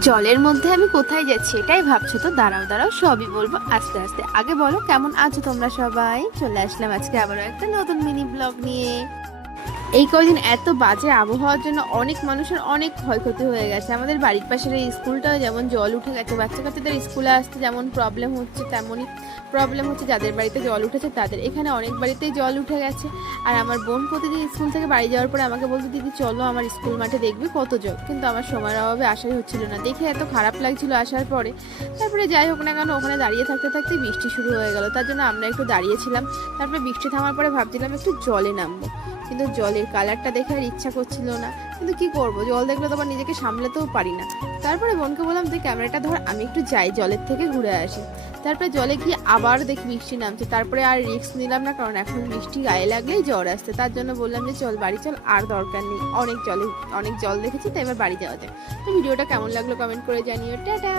জলের মধ্যে আমি কোথায় যাচ্ছি এটাই ভাবছো তো? দাঁড়াও দাঁড়াও, সবই বলবো আস্তে আস্তে। আগে বলো কেমন আছো তোমরা সবাই? চলে আসলাম আজকে আবারও একটা নতুন মিনি ব্লগ নিয়ে। এই কদিন এত বাজে আবহাওয়ার জন্য অনেক মানুষের অনেক ক্ষয়ক্ষতি হয়ে গেছে। আমাদের বাড়ির পাশের এই স্কুলটাও যেমন জল উঠে গেছে, বাচ্চা কাচ্চাদের স্কুলে আসতে যেমন প্রবলেম হচ্ছে তেমনই প্রবলেম হচ্ছে যাদের বাড়িতে জল উঠেছে তাদের। এখানে অনেক বাড়িতেই জল উঠে গেছে। আর আমার বোন প্রতিদিন স্কুল থেকে বাড়ি যাওয়ার পরে আমাকে বলতো, দিদি চলো আমার স্কুল মাঠে দেখবি কত জল, কিন্তু আমার সময়ের অভাবে আসাই হচ্ছিল না। দেখে এত খারাপ লাগছিল আসার পরে। তারপরে যাই হোক না কেন, ওখানে দাঁড়িয়ে থাকতে থাকতে বৃষ্টি শুরু হয়ে গেল, তার জন্য আমরা একটু দাঁড়িয়েছিলাম। তারপরে বৃষ্টি থামার পরে ভাবছিলাম একটু জলে নামবো, কিন্তু জলের কালারটা দেখে আর ইচ্ছা করছিল না। কিন্তু কি করব, জল দেখলে তো আবার নিজেকে সামলাতেও পারি না। তারপরে বোনকে বললাম তুই ক্যামেরাটা ধর, আমি একটু যাই জলের থেকে ঘুরে আসি। তারপরে জলে গিয়ে আবার দেখি বৃষ্টি নামছে। তারপরে আর রিস্ক নিলাম না, কারণ এখন বৃষ্টি গায়ে লাগলেই জ্বর আসছে। তার জন্য বললাম যে চল বাড়ি চল, আর দরকার নেই, অনেক জল দেখেছি, তাই এবার বাড়ি যাওয়া যায়। তো ভিডিওটা কেমন লাগলো কমেন্ট করে জানিও। টাটা।